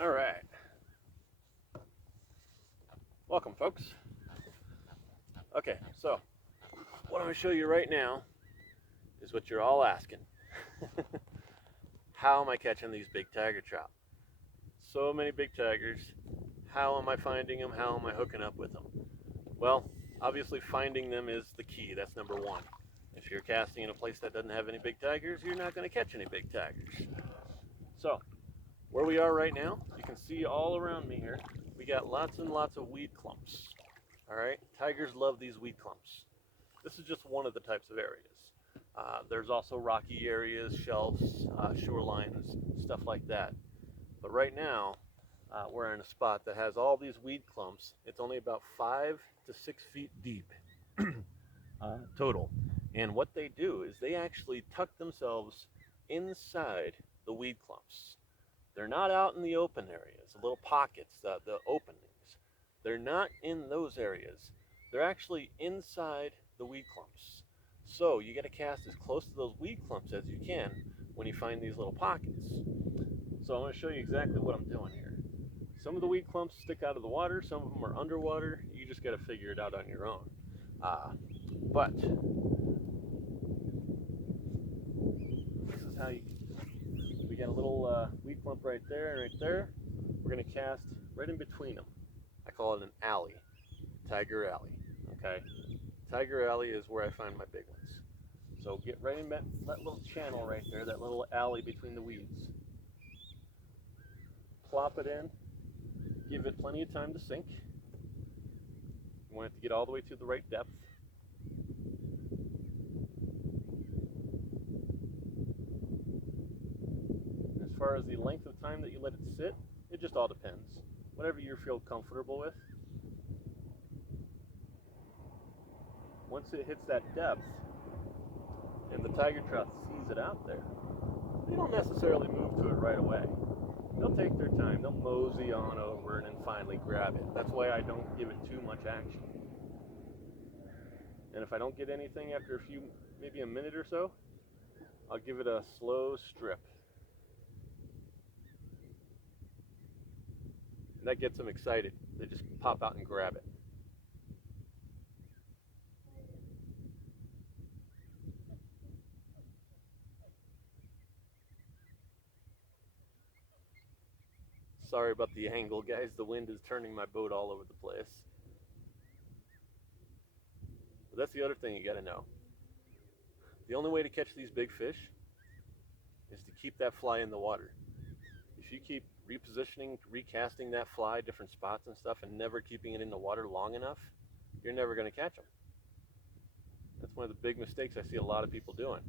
All right. Welcome, folks. Okay, so what I'm going to show you right now is what you're all asking. How am I catching these big tiger trout? So many big tigers. How am I finding them? How am I hooking up with them? Well, obviously finding them is the key. That's number one. If you're casting in a place that doesn't have any big tigers, you're not going to catch any big tigers. So, where we are right now, you can see all around me here, we got lots and lots of weed clumps. All right, tigers love these weed clumps. This is just one of the types of areas. There's also rocky areas, shelves, shorelines, stuff like that. But right now, we're in a spot that has all these weed clumps. It's only about 5 to 6 feet deep total. And what they do is they actually tuck themselves inside the weed clumps. They're not out in the open areas, the little pockets, the openings. They're not in those areas. They're actually inside the weed clumps. So you got to cast as close to those weed clumps as you can when you find these little pockets. So I'm going to show you exactly what I'm doing here. Some of the weed clumps stick out of the water, some of them are underwater. You just got to figure it out on your own. But this is how you, we got a little weed clump right there and right there. We're going to cast right in between them. I call it an alley, Tiger Alley, okay? Tiger Alley is where I find my big ones. So get right in that little channel right there, that little alley between the weeds. Plop it in, give it plenty of time to sink. You want it to get all the way to the right depth. As far as the length of time that you let it sit, it just all depends. Whatever you feel comfortable with. Once it hits that depth, and the tiger trout sees it out there, they don't necessarily move to it right away. They'll take their time, they'll mosey on over it and finally grab it. That's why I don't give it too much action. And if I don't get anything after maybe a minute or so, I'll give it a slow strip. And that gets them excited. They just pop out and grab it. Sorry about the angle, guys. The wind is turning my boat all over the place. But that's the other thing you gotta know. The only way to catch these big fish is to keep that fly in the water. If you keep repositioning, recasting that fly, different spots and stuff, and never keeping it in the water long enough, you're never gonna catch them. That's one of the big mistakes I see a lot of people doing.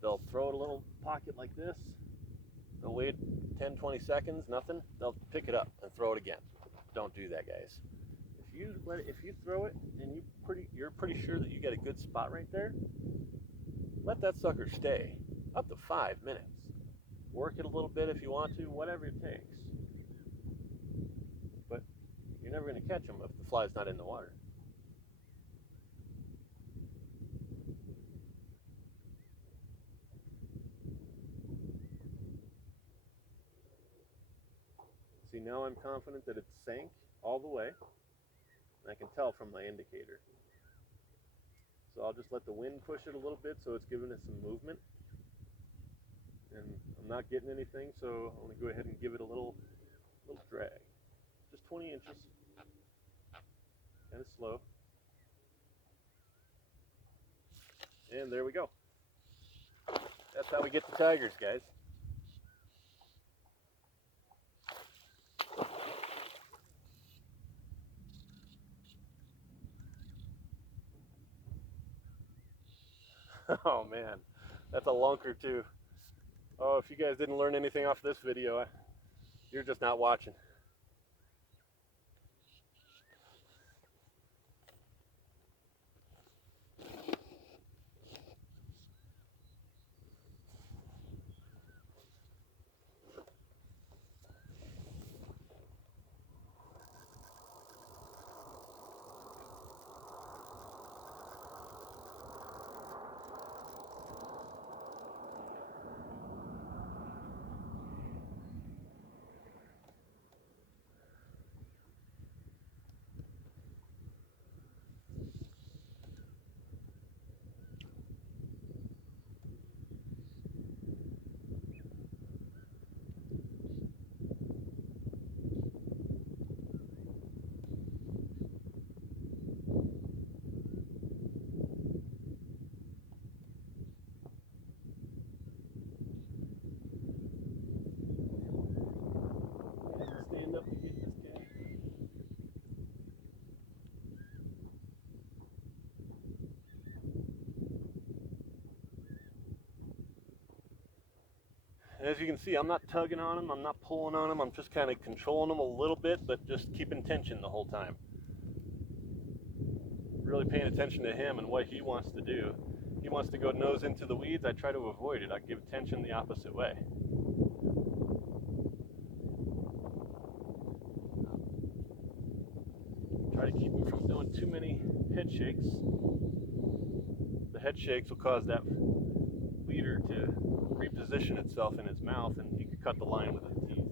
They'll throw it a little pocket like this, they'll wait 10, 20 seconds, nothing, they'll pick it up and throw it again. Don't do that, guys. If you throw it and you're pretty sure that you get a good spot right there, let that sucker stay up to 5 minutes. Work it a little bit if you want to, whatever it takes. But you're never going to catch them if the fly's not in the water. See, now I'm confident that it sank all the way, and I can tell from my indicator. So I'll just let the wind push it a little bit so it's giving it some movement. And I'm not getting anything, so I'm going to go ahead and give it a little drag. Just 20 inches. Kind of slow. And there we go. That's how we get the tigers, guys. Oh man, that's a lunker too. Oh, if you guys didn't learn anything off this video, you're just not watching. As you can see, I'm not tugging on him, I'm not pulling on him, I'm just kind of controlling him a little bit, but just keeping tension the whole time. Really paying attention to him and what he wants to do. He wants to go nose into the weeds, I try to avoid it. I give tension the opposite way. Try to keep him from doing too many head shakes. The head shakes will cause that leader to reposition itself in his mouth, and he could cut the line with his teeth.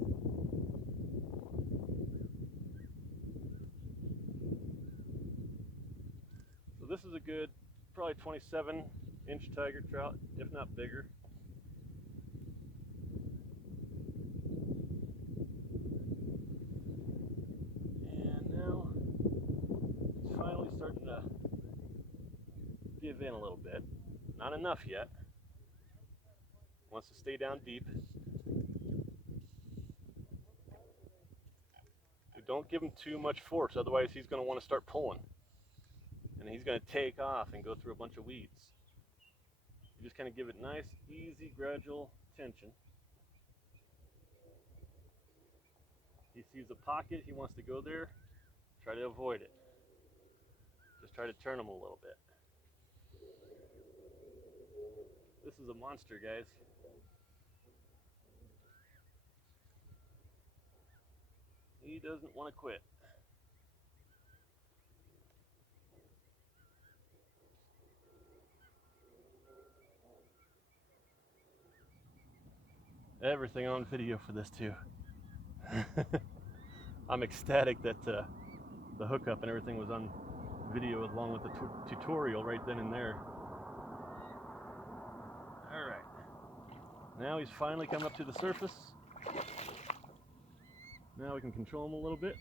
So this is a good, probably 27-inch tiger trout, if not bigger. And now he's finally starting to give in a little bit. Not enough yet. Wants to stay down deep. Don't give him too much force, otherwise he's going to want to start pulling. And he's going to take off and go through a bunch of weeds. You just kind of give it nice, easy, gradual tension. He sees a pocket, he wants to go there. Try to avoid it. Just try to turn him a little bit. This is a monster, guys. He doesn't want to quit. Everything on video for this too. I'm ecstatic that the hookup and everything was on video along with the tutorial right then and there. Alright. Now he's finally come up to the surface. Now we can control him a little bit.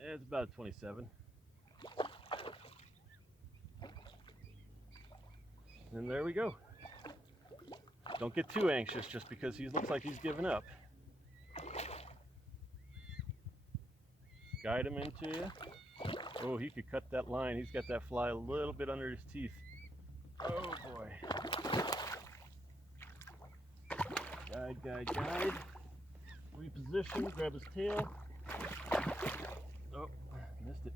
It's about a 27. And there we go. Don't get too anxious just because he looks like he's giving up. Guide him into you. Oh, he could cut that line. He's got that fly a little bit under his teeth. Oh boy. Guide, guide, guide. Reposition, grab his tail. Oh, missed it.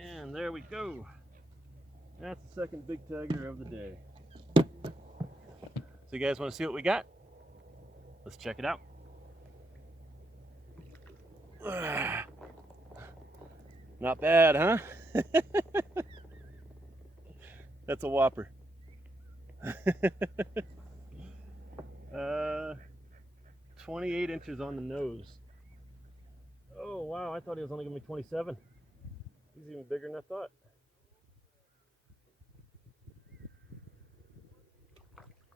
And there we go. That's the second big tiger of the day. So you guys want to see what we got? Let's check it out. Not bad, huh? That's a whopper. 28 inches on the nose. Oh wow, I thought he was only going to be 27. He's even bigger than I thought.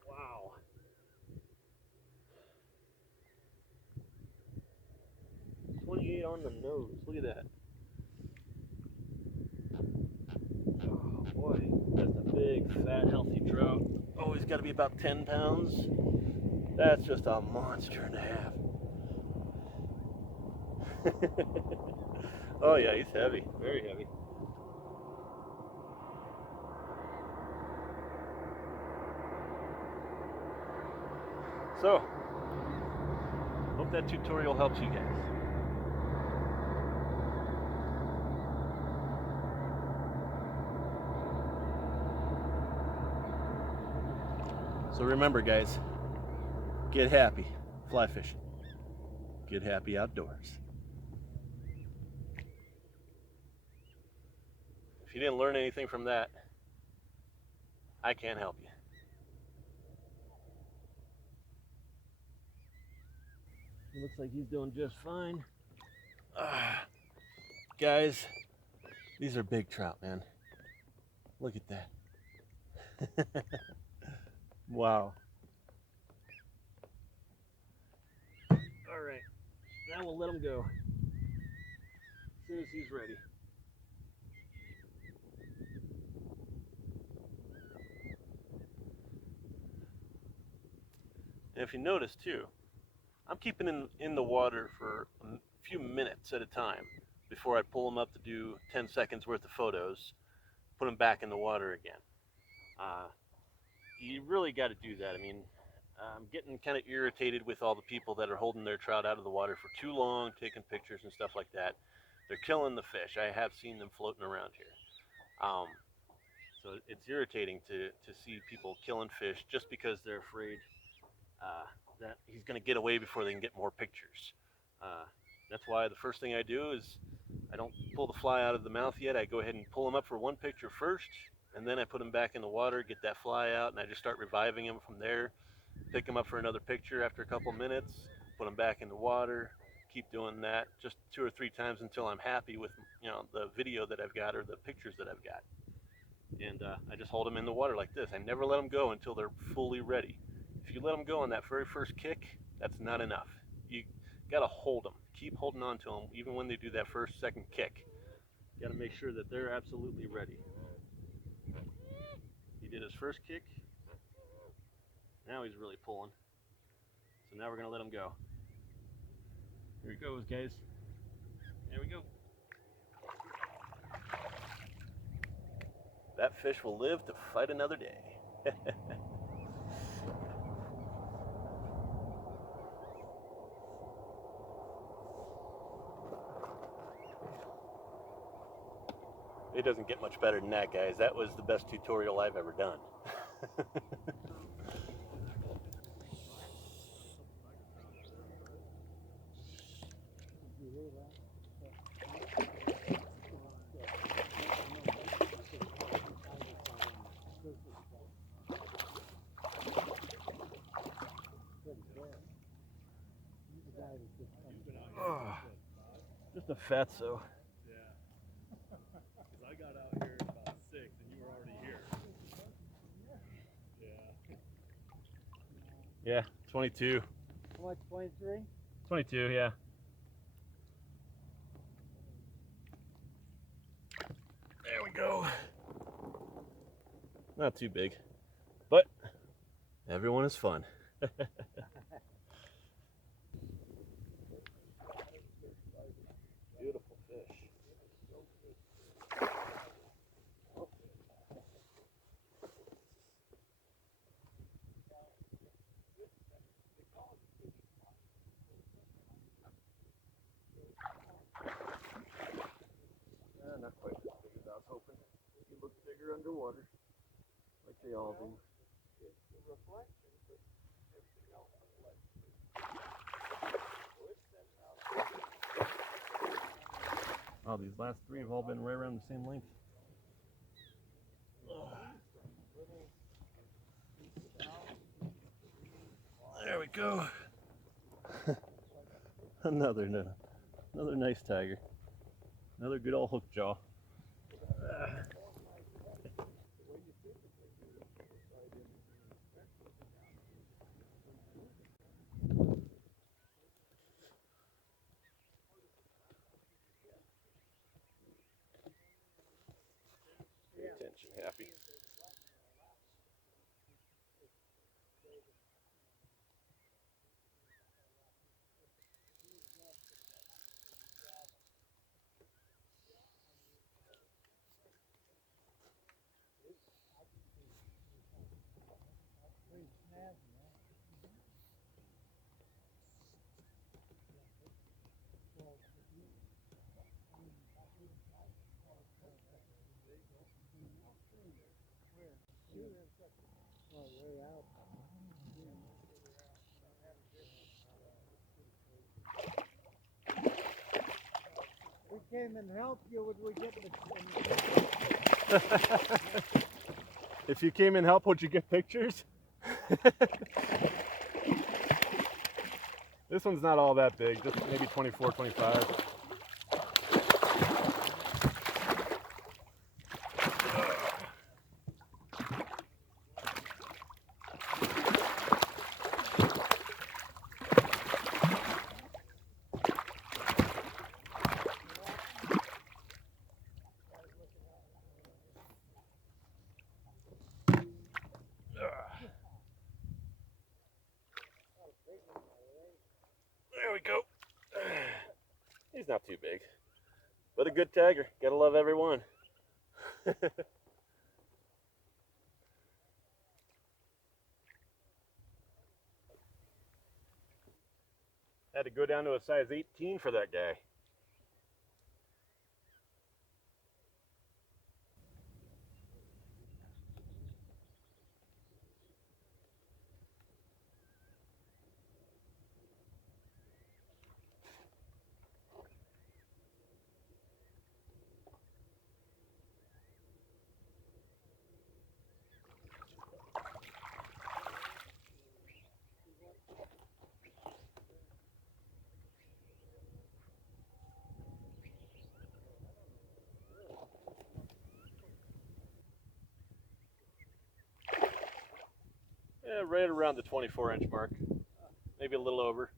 Wow. $28 on the nose. Look at that. Oh boy, that's a big, fat, healthy trout. Oh, he's got to be about 10 pounds. That's just a monster and a half. Oh yeah, he's heavy, very heavy. So, hope that tutorial helps you guys. So remember guys, get happy fly fishing. Get happy outdoors. If you didn't learn anything from that, I can't help you. It looks like he's doing just fine. Guys, these are big trout, man. Look at that. Wow. All right, now we'll let him go as soon as he's ready. And if you notice too, I'm keeping him in the water for a few minutes at a time before I pull him up to do 10 seconds worth of photos. put them back in the water again. You really got to do that. I mean, I'm getting kind of irritated with all the people that are holding their trout out of the water for too long, taking pictures and stuff like that. They're killing the fish. I have seen them floating around here. So it's irritating to see people killing fish just because they're afraid that he's going to get away before they can get more pictures. That's why the first thing I do is I don't pull the fly out of the mouth yet. I go ahead and pull him up for one picture first, and then I put him back in the water, get that fly out, and I just start reviving him from there. Pick him up for another picture after a couple minutes, put him back in the water, keep doing that just 2 or 3 times until I'm happy with the video that I've got or the pictures that I've got. And I just hold them in the water like this. I never let them go until they're fully ready. If you let them go on that very first kick, that's not enough. You got to hold them. Keep holding on to them even when they do that first, second kick. You got to make sure that they're absolutely ready. He did his first kick. Now he's really pulling. So now we're going to let him go. Here he goes, guys. There we go. That fish will live to fight another day. It doesn't get much better than that, guys. That was the best tutorial I've ever done. Just a fatso. Yeah. Because I got out here at about 6 and you were already here. Yeah. Yeah, 22. How much, 23? 22, yeah. There we go. Not too big, but everyone is fun. Beautiful fish. Not quite as big as I was hoping. He looks bigger underwater, like they all do. Oh, these last 3 have all been right around the same length. There we go. another nice tiger. Another good old hook jaw. Attention, Happy. We came and helped you, would we get the... If you came and helped, would you get pictures? This one's not all that big, just maybe 24, 25. There we go. He's not too big, but a good tiger. Gotta love every one. Had to go down to a size 18 for that guy. Yeah, right around the 24-inch mark, maybe a little over.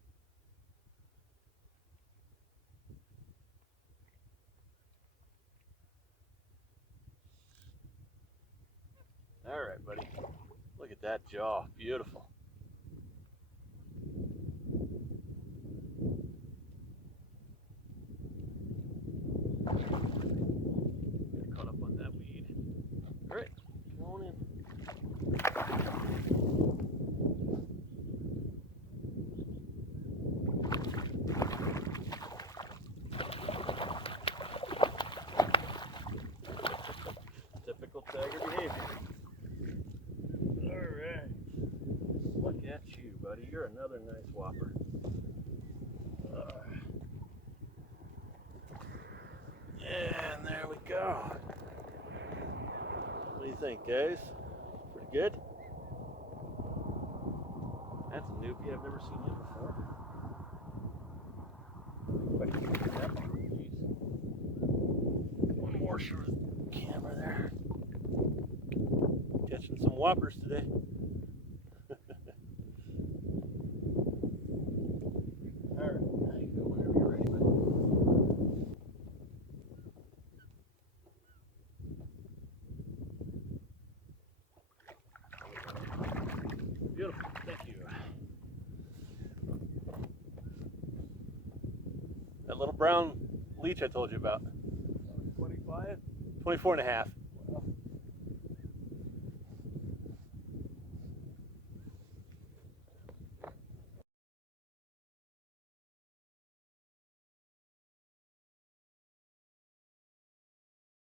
All right, buddy. Look at that jaw, beautiful. Get caught up on that weed. All right, come on in. Typical tiger behavior. All right. Look at you, buddy. You're another nice whopper. And there we go. What do you think, guys? Pretty good? That's a newbie. I've never seen him before. One more short camera there. Catching some whoppers today. All right, now you go whenever you're ready, buddy. Beautiful, thank you. That little brown leech I told you about. 25? 24 and a half.